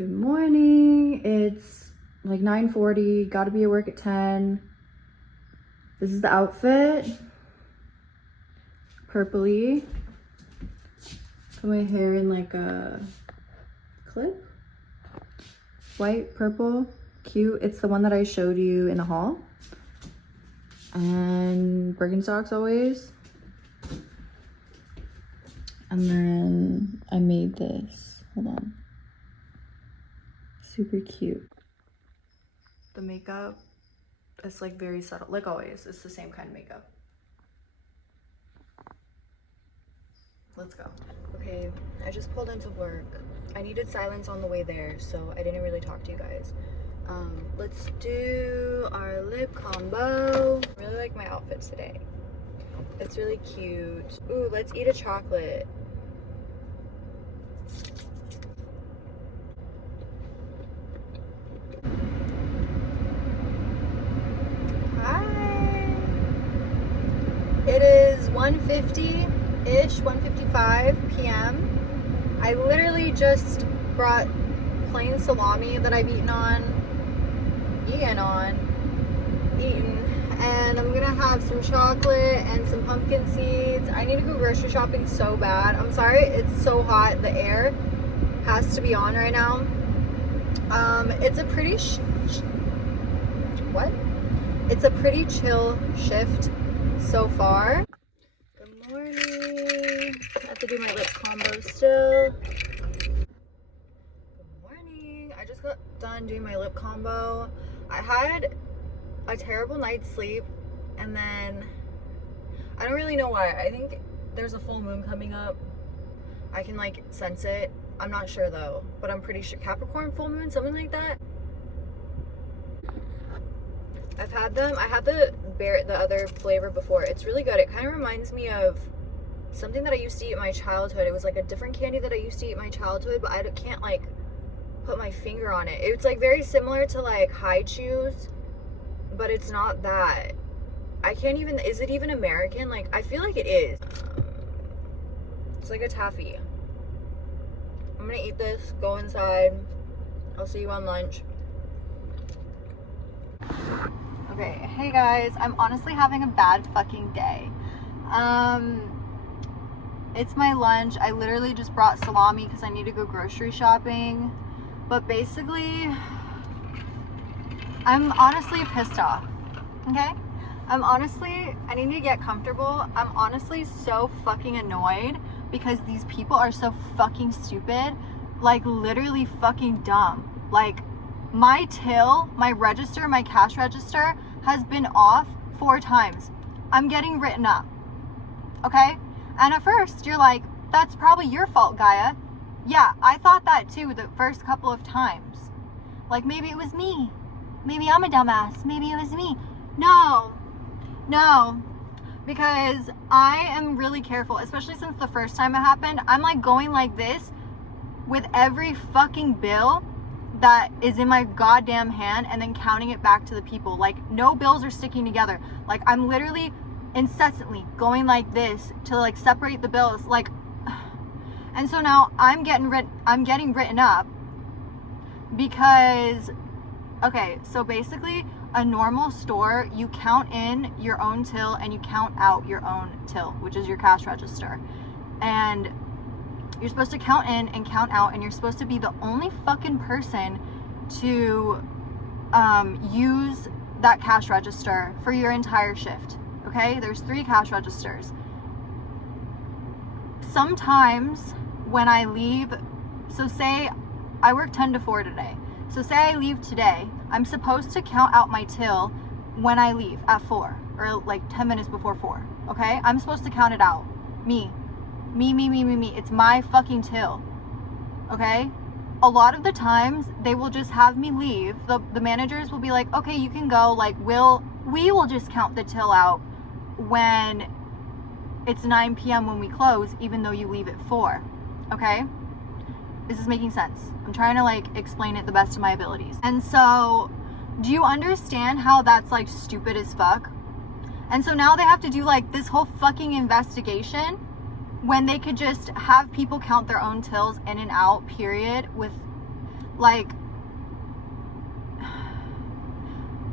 Good morning. It's like 9:40. Gotta be at work at 10. This is the outfit. Purpley. Put my hair in like a clip. White, purple, cute. It's the one that I showed you in the haul. And Birkenstocks always. And then I made this. Hold on. Super cute. The makeup is like very subtle. Like always, it's the same kind of makeup. Let's go. Okay, I just pulled into work. I needed silence on the way there, so I didn't really talk to you guys. Let's do our lip combo. I really like my outfit today. It's really cute. Ooh, let's eat a chocolate. Hi. It is 1:50-ish, 1:55 p.m. I literally just brought plain salami that I've eaten, and I'm gonna have some chocolate and some pumpkin seeds. I need to go grocery shopping so bad. I'm sorry, it's so hot. The air has to be on right now. It's a pretty It's a pretty chill shift so far. Good morning. I have to do my lip combo still. Good morning. I just got done doing my lip combo. I had a terrible night's sleep, and then I don't really know why. I think there's a full moon coming up. I can like sense it. I'm not sure though, but I'm pretty sure Capricorn full moon, something like that. I've had them. I had the other flavor before. It's really good. It kind of reminds me of something that I used to eat in my childhood. It was like a different candy that I used to eat in my childhood, but I can't like put my finger on it. It's like very similar to like High Chews, but it's not that. I can't even, is it even American? Like, I feel like it is. It's like a taffy. I'm gonna eat this, go inside. I'll see you on lunch. Okay, hey guys, I'm honestly having a bad fucking day. It's my lunch. I literally just brought salami because I need to go grocery shopping. But basically, I'm honestly pissed off, okay? I need to get comfortable. I'm honestly so fucking annoyed because these people are so fucking stupid. Like, literally fucking dumb. Like, my till, my register, my cash register has been off 4 times. I'm getting written up, okay? And at first, you're like, that's probably your fault, Gaia. Yeah, I thought that too the first couple of times. Like, maybe it was me. Maybe I'm a dumbass. Maybe it was me. No, because I am really careful, especially since the first time it happened. I'm like going like this with every fucking bill that is in my goddamn hand and then counting it back to the people. Like, no bills are sticking together. Like, I'm literally incessantly going like this to like separate the bills. Like, and so now I'm getting written up because, okay, so basically a normal store, you count in your own till and you count out your own till, which is your cash register. And you're supposed to count in and count out, and you're supposed to be the only fucking person to use that cash register for your entire shift, okay? There's 3 cash registers. Sometimes when I leave, so say I work 10 to 4 today. So say I leave today, I'm supposed to count out my till when I leave at 4, or like 10 minutes before 4, okay? I'm supposed to count it out. Me. It's my fucking till, okay? A lot of the times they will just have me leave. The managers will be like, okay, you can go. Like, we will just count the till out when it's 9 p.m. when we close, even though you leave at 4, okay? This is making sense. I'm trying to like explain it the best of my abilities. And so, do you understand how that's like stupid as fuck? And so now they have to do like this whole fucking investigation when they could just have people count their own tills in and out, period, with Like,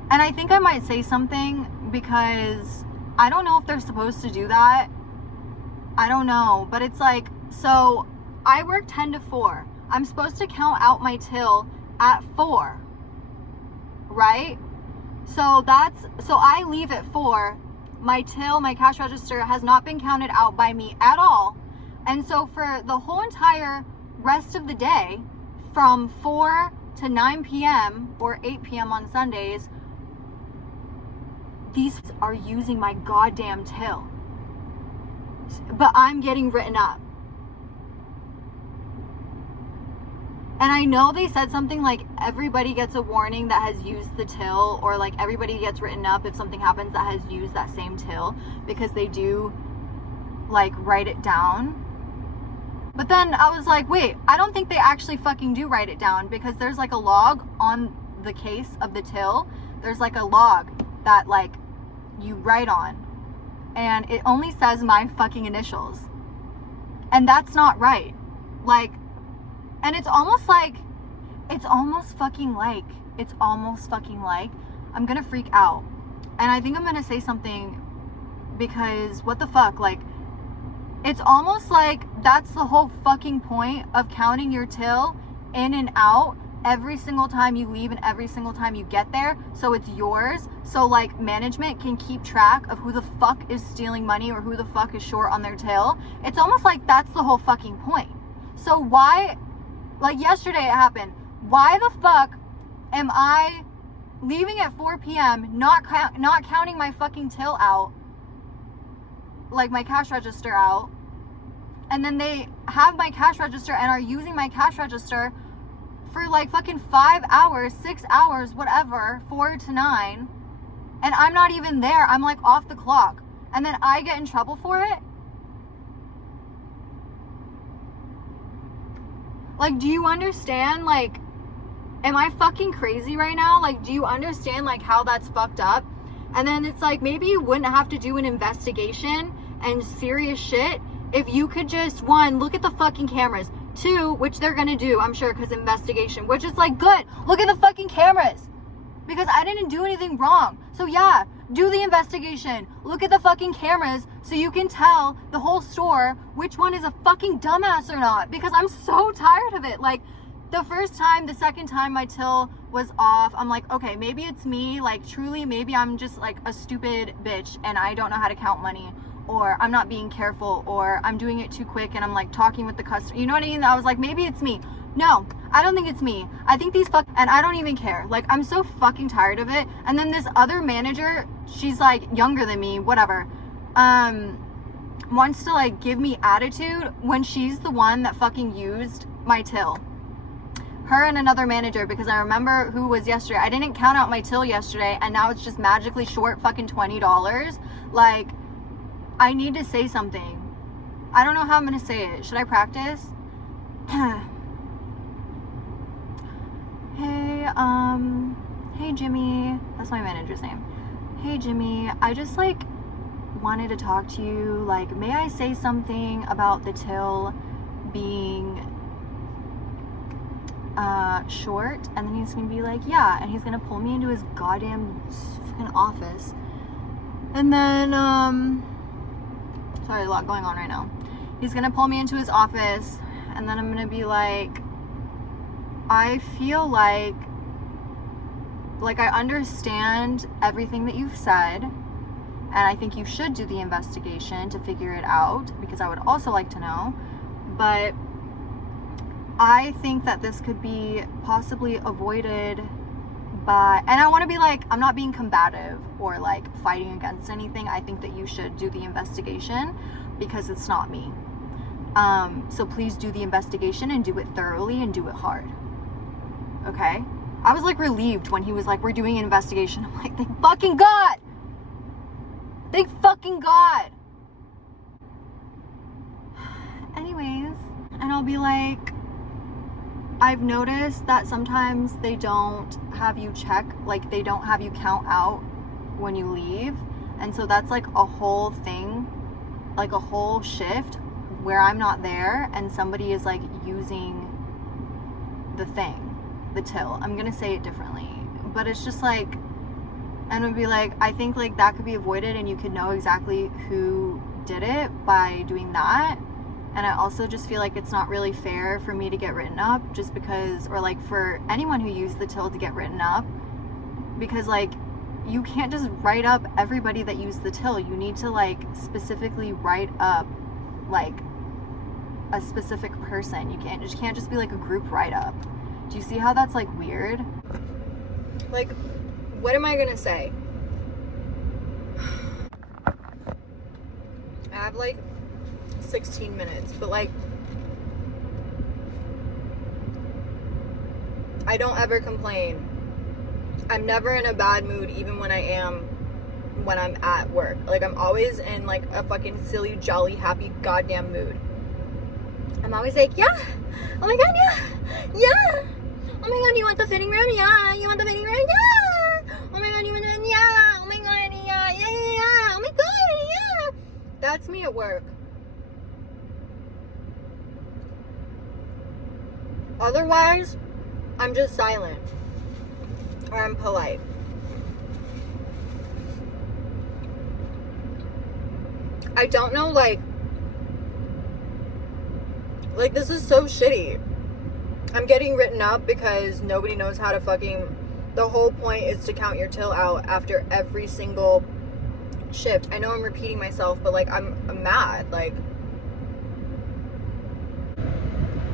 and I think I might say something because I don't know if they're supposed to do that. I don't know, but it's like, so I work 10 to 4. I'm supposed to count out my till at 4, right? So I leave at 4. My till, my cash register has not been counted out by me at all. And so for the whole entire rest of the day, from 4 to 9 p.m. or 8 p.m. on Sundays, these are using my goddamn till. But I'm getting written up. And I know they said something like everybody gets a warning that has used the till, or like everybody gets written up if something happens that has used that same till, because they do like write it down. But then I was like, wait, I don't think they actually fucking do write it down, because there's like a log on the case of the till. There's like a log that like you write on, and it only says my fucking initials. And that's not right. Like, and it's almost fucking like I'm gonna freak out. And I think I'm gonna say something, because what the fuck, like, it's almost like that's the whole fucking point of counting your till in and out every single time you leave and every single time you get there, so it's yours, so like management can keep track of who the fuck is stealing money or who the fuck is short on their till. It's almost like that's the whole fucking point. So why, like yesterday it happened, why the fuck am I leaving at 4 p.m. not counting my fucking till out, like my cash register out, and then they have my cash register and are using my cash register for like fucking 5 hours, 6 hours, whatever, 4 to 9, and I'm not even there. I'm like off the clock, and then I get in trouble for it? Like, do you understand? Like, am I fucking crazy right now? Like, do you understand like how that's fucked up? And then it's like, maybe you wouldn't have to do an investigation and serious shit if you could just, 1, look at the fucking cameras, 2, which they're gonna do, I'm sure, because investigation, which is like, good, look at the fucking cameras, because I didn't do anything wrong. So yeah, do the investigation, look at the fucking cameras, so you can tell the whole store which one is a fucking dumbass or not, because I'm so tired of it. Like, the first time, the second time my till was off, I'm like, okay, maybe it's me, like truly, maybe I'm just like a stupid bitch and I don't know how to count money, or I'm not being careful, or I'm doing it too quick and I'm like talking with the customer, you know what I mean? I was like, maybe it's me. No, I don't think it's me. I think and I don't even care. Like, I'm so fucking tired of it. And then this other manager, she's like younger than me, whatever, wants to like give me attitude when she's the one that fucking used my till. Her and another manager, because I remember who was yesterday. I didn't count out my till yesterday, and now it's just magically short fucking $20. Like, I need to say something. I don't know how I'm gonna say it. Should I practice? Hey Jimmy, that's my manager's name. Hey Jimmy, I just like wanted to talk to you. Like, may I say something about the till being short? And then he's gonna be like, yeah, and he's gonna pull me into his goddamn fucking office. And then sorry, a lot going on right now. He's gonna pull me into his office, and then I'm gonna be like, I feel like I understand everything that you've said, and I think you should do the investigation to figure it out, because I would also like to know, but I think that this could be possibly avoided by, and I want to be like, I'm not being combative or like fighting against anything. I think that you should do the investigation because it's not me. So please do the investigation and do it thoroughly and do it hard. Okay? I was like relieved when he was like, we're doing an investigation. I'm like, thank fucking God! Thank fucking God! Anyways, and I'll be like, I've noticed that sometimes they don't have you check, like they don't have you count out when you leave. And so that's like a whole thing, like a whole shift where I'm not there and somebody is like using the thing. the till. I'm gonna say it differently, but it's just like, and it would be like, I think like that could be avoided and you could know exactly who did it by doing that. And I also just feel like it's not really fair for me to get written up just because, or like for anyone who used the till to get written up, because like you can't just write up everybody that used the till. You need to like specifically write up like a specific person. You can't just be like a group write up. Do you see how that's like weird? Like, what am I gonna say? I have like 16 minutes, but like I don't ever complain. I'm never in a bad mood even when I'm at work. Like I'm always in like a fucking silly, jolly, happy goddamn mood. I'm always like, yeah, oh my god, yeah, yeah, oh my god, you want the fitting room? Yeah, you want the fitting room? Yeah, oh my god, you want the, yeah, oh my god, yeah, yeah, yeah, yeah, oh my god, yeah. That's me at work. Otherwise, I'm just silent. Or I'm polite. I don't know, like this is so shitty. I'm getting written up because nobody knows how to fucking, the whole point is to count your till out after every single shift. I know I'm repeating myself, but like I'm mad. Like,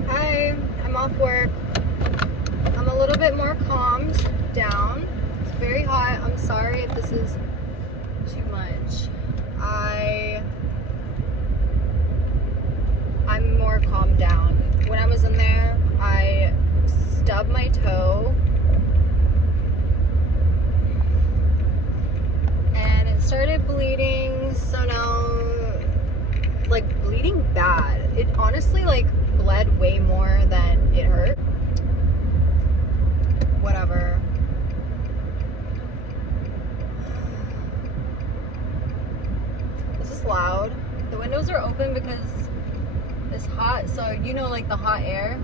hi, I'm off work. I'm a little bit more calmed down. It's very hot. I'm sorry if this is too much. I'm more calmed down. When I was in there, I stubbed my toe and it started bleeding. So now, like, bleeding bad. It honestly like bled way more than it hurt. Whatever. This is loud. The windows are open because it's hot, so you know, like the hot air.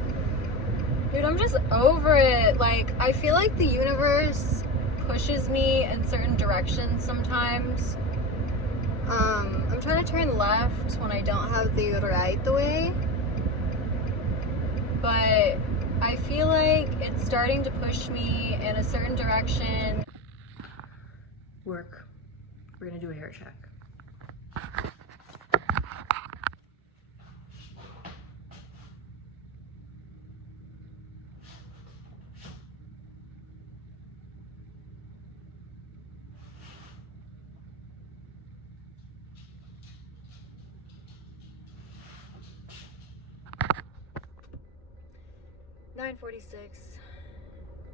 Dude, I'm just over it. Like, I feel like the universe pushes me in certain directions sometimes. I'm trying to turn left when I don't have the right the way. But I feel like it's starting to push me in a certain direction. Work. We're gonna do a hair check. .46.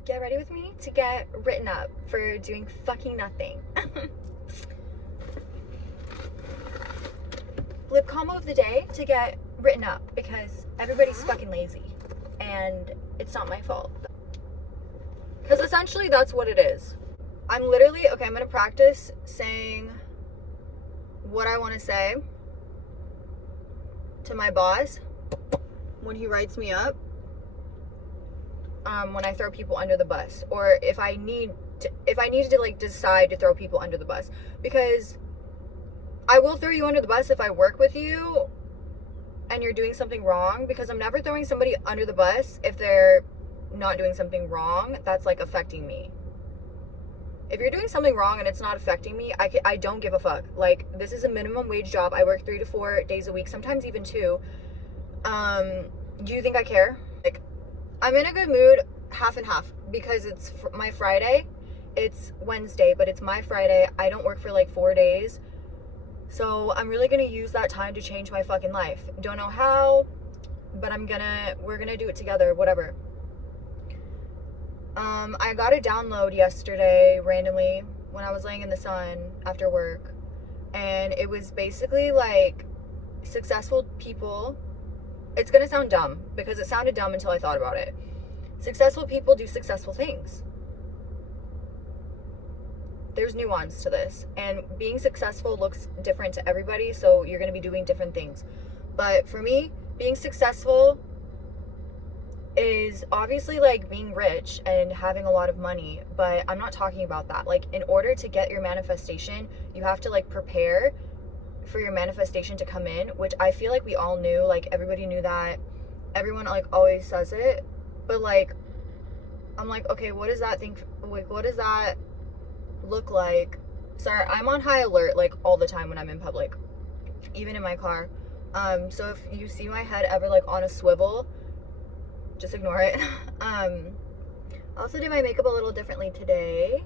Get ready with me to get written up for doing fucking nothing. Lip combo of the day to get written up because everybody's fucking lazy and it's not my fault. Because essentially that's what it is. I'm literally, okay, I'm gonna practice saying what I want to say to my boss when he writes me up. When I throw people under the bus, or if I need to like decide to throw people under the bus, because I will throw you under the bus if I work with you and you're doing something wrong, because I'm never throwing somebody under the bus if they're not doing something wrong that's like affecting me. If you're doing something wrong and it's not affecting me, I don't give a fuck. Like, this is a minimum wage job. I work 3 to 4 days a week, sometimes even 2. Do you think I care? Like, I'm in a good mood, half and half, because it's my Friday. It's Wednesday, but it's my Friday. I don't work for like 4 days. So I'm really gonna use that time to change my fucking life. Don't know how, but we're gonna do it together, whatever. I got a download yesterday randomly when I was laying in the sun after work. And it was basically like successful people. It's gonna sound dumb because it sounded dumb until I thought about it. Successful people do successful things. There's nuance to this, and being successful looks different to everybody, so you're gonna be doing different things. But for me, being successful is he's obviously like being rich and having a lot of money, but I'm not talking about that. Like, in order to get your manifestation, you have to like prepare for your manifestation to come in, which I feel like we all knew. Like, everybody knew that. Everyone like always says it, but like, I'm like, okay, what does that think, like, what does that look like? Sorry, I'm on high alert like all the time when I'm in public, even in my car. So if you see my head ever like on a swivel, just ignore it. I also did my makeup a little differently today.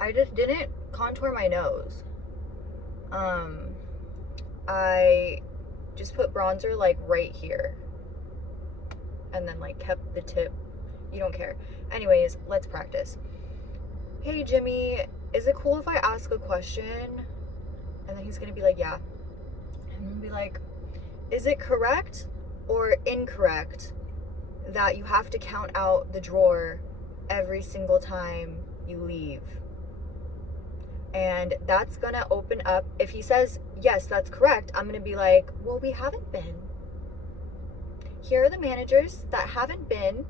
I just didn't contour my nose. I just put bronzer like right here and then like kept the tip. You don't care. Anyways, let's practice. Hey Jimmy, is it cool if I ask a question? And then he's gonna be like, yeah. And I'm gonna be like, is it correct or incorrect that you have to count out the drawer every single time you leave? And that's gonna open up, if he says, yes, that's correct, I'm gonna be like, well, we haven't been. Here are the managers that haven't been,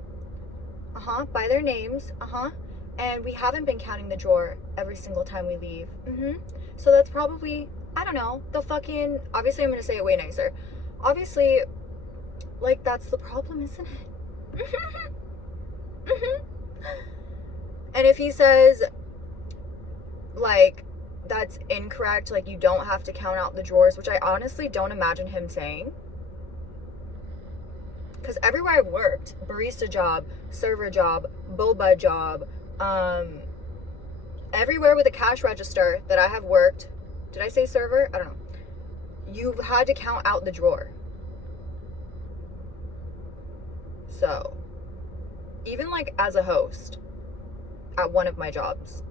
by their names, and we haven't been counting the drawer every single time we leave. So that's probably, I don't know, the fucking, obviously I'm gonna say it way nicer. Obviously, like, that's the problem, isn't it? And if he says, like, that's incorrect, like, you don't have to count out the drawers, which I honestly don't imagine him saying. Because everywhere I've worked, barista job, server job, boba job, everywhere with a cash register that I have worked, did I say server? I don't know. You've had to count out the drawer. So, even like as a host at one of my jobs,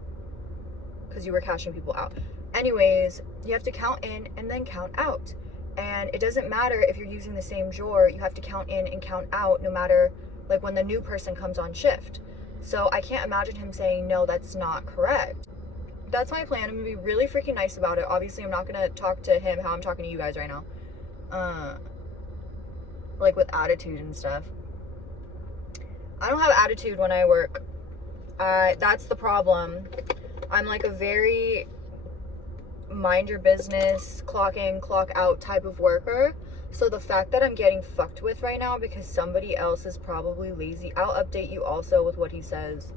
because you were cashing people out. Anyways, you have to count in and then count out. And it doesn't matter if you're using the same drawer, you have to count in and count out no matter, like, when the new person comes on shift. So I can't imagine him saying, no, that's not correct. That's my plan. I'm gonna be really freaking nice about it. Obviously, I'm not gonna talk to him how I'm talking to you guys right now. Like, with attitude and stuff. I don't have attitude when I work. That's the problem. I'm like a very mind your business, clock in, clock out type of worker. So the fact that I'm getting fucked with right now because somebody else is probably lazy. I'll update you also with what he says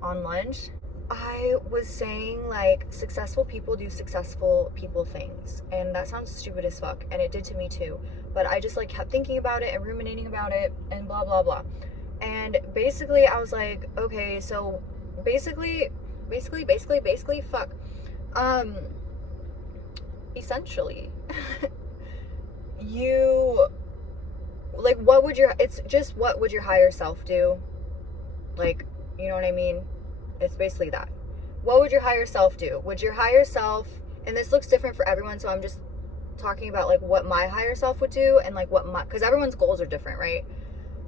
on lunch. I was saying, like, successful people do successful people things, and that sounds stupid as fuck, and it did to me too, but I just like kept thinking about it and ruminating about it and blah blah blah. And basically I was like, okay, so basically fuck, essentially you, like, what would your, it's just, what would your higher self do? Like, you know what I mean? It's basically that. What would your higher self do? Would your higher self, and this looks different for everyone, so I'm just talking about like what my higher self would do and like what my, because everyone's goals are different, right?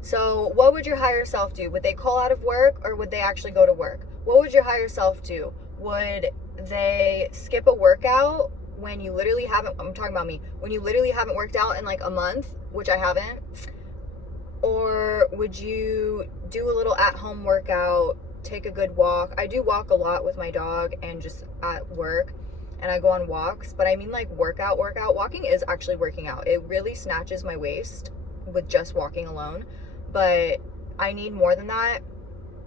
So what would your higher self do? Would they call out of work or would they actually go to work? What would your higher self do? Would they skip a workout when you literally haven't, I'm talking about me, when you literally haven't worked out in like a month, which I haven't? Or would you do a little at-home workout, take a good walk? I do walk a lot with my dog and just at work, and I go on walks, but I mean like workout. Walking is actually working out. It really snatches my waist with just walking alone, but I need more than that.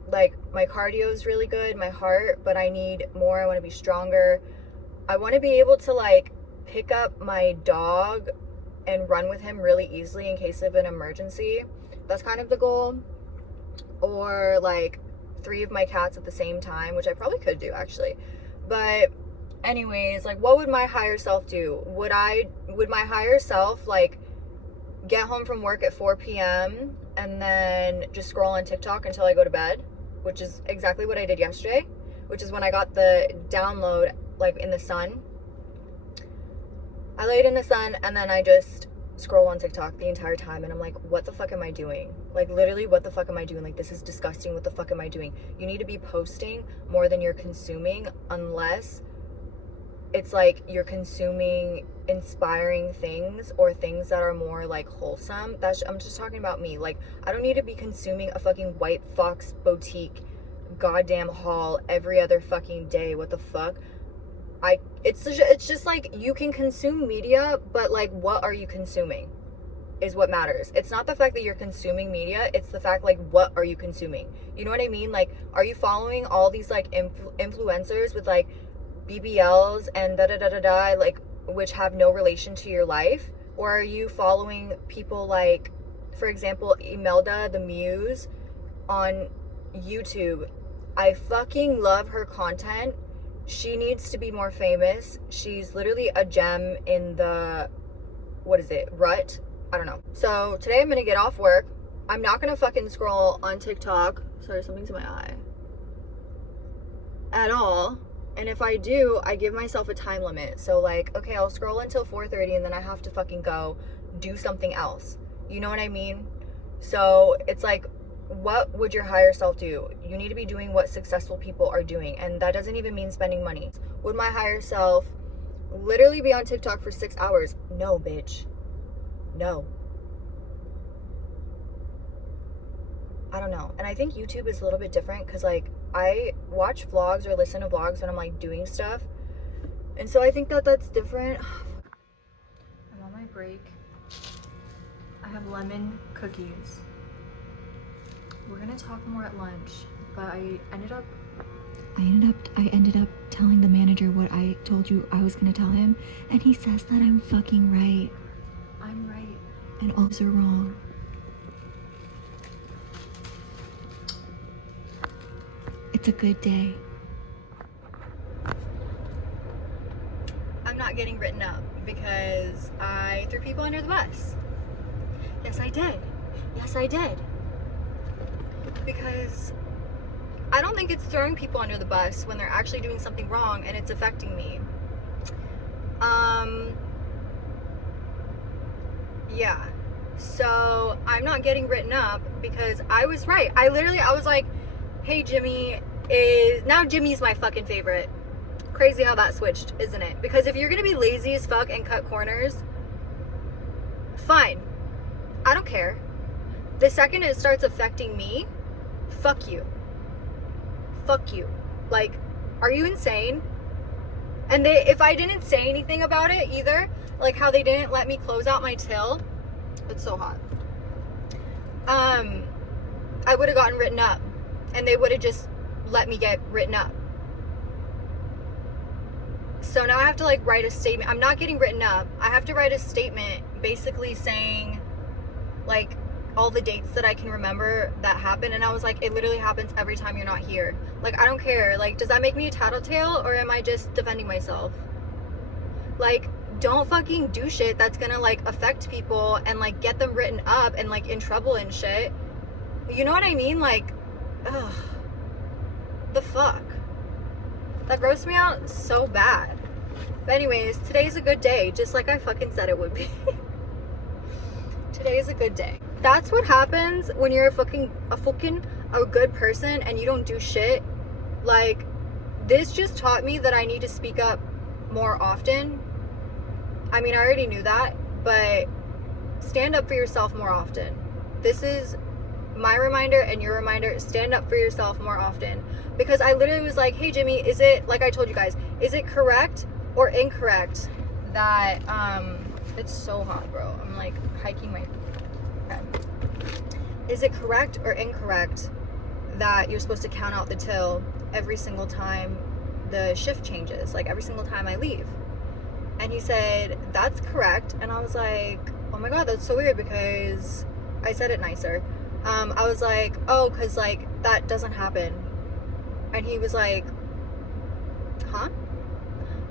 Like, my cardio is really good, my heart, but I need more. I want to be stronger. I want to be able to like pick up my dog and run with him really easily in case of an emergency. That's kind of the goal. Or like 3 of my cats at the same time, which I probably could do actually. But anyways, like, what would my higher self do? Would my higher self like get home from work at 4 p.m. and then just scroll on TikTok until I go to bed, which is exactly what I did yesterday, which is when I got the download, like, in the sun. I laid in the sun and then I just scroll on TikTok the entire time, and I'm like, what the fuck am I doing? Like, literally, what the fuck am I doing? Like, this is disgusting. What the fuck am I doing? You need to be posting more than you're consuming, unless it's like you're consuming inspiring things or things that are more like wholesome. I'm just talking about me. Like, I don't need to be consuming a fucking White Fox boutique goddamn haul every other fucking day. What the fuck? It's just like, you can consume media, but like, what are you consuming is what matters. It's not the fact that you're consuming media, it's the fact, like, what are you consuming? You know what I mean? Like, are you following all these like influencers with like BBLs and da da da da da, like, which have no relation to your life? Or are you following people like, for example, Imelda the Muse on YouTube? I fucking love her content. She needs to be more famous. She's literally a gem in the, what is it, rut? I don't know. So today I'm gonna get off work. I'm not gonna fucking scroll on TikTok. Sorry, something's in my eye. At all. And if I do, I give myself a time limit. So like, okay, I'll scroll until 4:30 and then I have to fucking go do something else. You know what I mean? So it's like, what would your higher self do? You need to be doing what successful people are doing, and that doesn't even mean spending money. Would my higher self literally be on TikTok for 6 hours? No, bitch. No. I don't know. And I think YouTube is a little bit different because like, I watch vlogs or listen to vlogs when I'm like doing stuff, and so I think that that's different. I'm on my break. I have lemon cookies. We're gonna talk more at lunch, but I ended up telling the manager what I told you I was gonna tell him, and he says that I'm fucking right. I'm right, and others are wrong. It's a good day. I'm not getting written up because I threw people under the bus. Yes, I did. Yes, I did. Because I don't think it's throwing people under the bus when they're actually doing something wrong and it's affecting me. Yeah. So I'm not getting written up because I was right. I was like, hey, now Jimmy's my fucking favorite. Crazy how that switched, isn't it? Because if you're gonna be lazy as fuck and cut corners, fine. I don't care. The second it starts affecting me, fuck you. Fuck you. Like, are you insane? And if I didn't say anything about it either, like how they didn't let me close out my till, it's so hot. I would have gotten written up, and they would have just let me get written up. So now I have to like write a statement. I'm not getting written up. I have to write a statement basically saying like all the dates that I can remember that happened. And I was like, it literally happens every time you're not here. Like, I don't care. Like, does that make me a tattletale, or am I just defending myself? Like, don't fucking do shit that's gonna like affect people and like get them written up and like in trouble and shit. You know what I mean? Like, ugh, the fuck. That grossed me out so bad. But anyways, today's a good day, just like I fucking said it would be. Today is a good day. That's what happens when you're a good person and you don't do shit. Like, this just taught me that I need to speak up more often. I mean, I already knew that, but stand up for yourself more often. This is my reminder and your reminder. Stand up for yourself more often. Because I literally was like, hey Jimmy, is it, like I told you guys, is it correct or incorrect that, it's so hot, bro. I'm like hiking my head. Is it correct or incorrect that you're supposed to count out the till every single time the shift changes, like every single time I leave? And he said, that's correct. And I was like, oh my God, that's so weird, because I said it nicer. I was like, oh, because like that doesn't happen. And he was like, huh?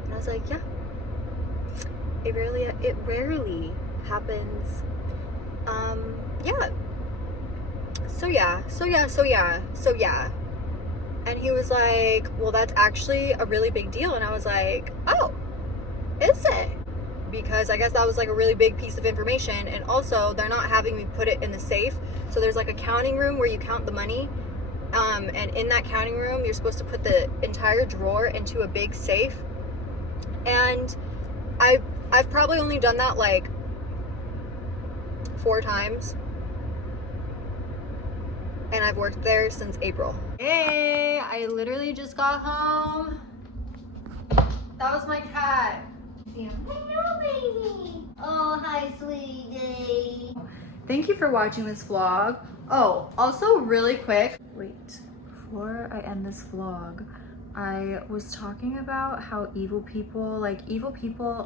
And I was like, yeah. It rarely happens. Yeah. So yeah. And he was like, well, that's actually a really big deal. And I was like, oh, is it? Because I guess that was like a really big piece of information. And also, they're not having me put it in the safe. So there's like a counting room where you count the money. And in that counting room, you're supposed to put the entire drawer into a big safe. And I've probably only done that like 4 times. And I've worked there since April. Hey, I literally just got home. That was my cat. Hello, baby. Oh, hi, sweetie. Thank you for watching this vlog. Oh, also really quick. Wait, before I end this vlog, I was talking about how evil people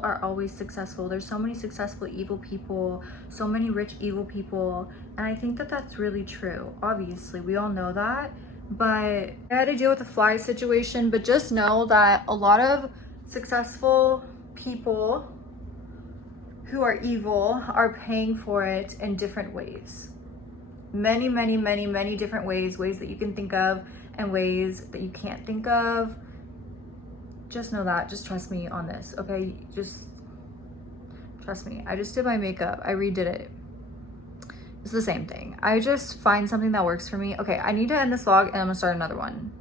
are always successful. There's so many successful evil people, so many rich evil people, and I think that that's really true. Obviously, we all know that, but I had to deal with the fly situation, but just know that a lot of successful people who are evil are paying for it in different ways. Many different ways that you can think of and ways that you can't think of. Just know that. Just trust me on this, okay? Just trust me. I just did my makeup. I redid it. It's the same thing. I just find something that works for me. Okay, I need to end this vlog and I'm gonna start another one.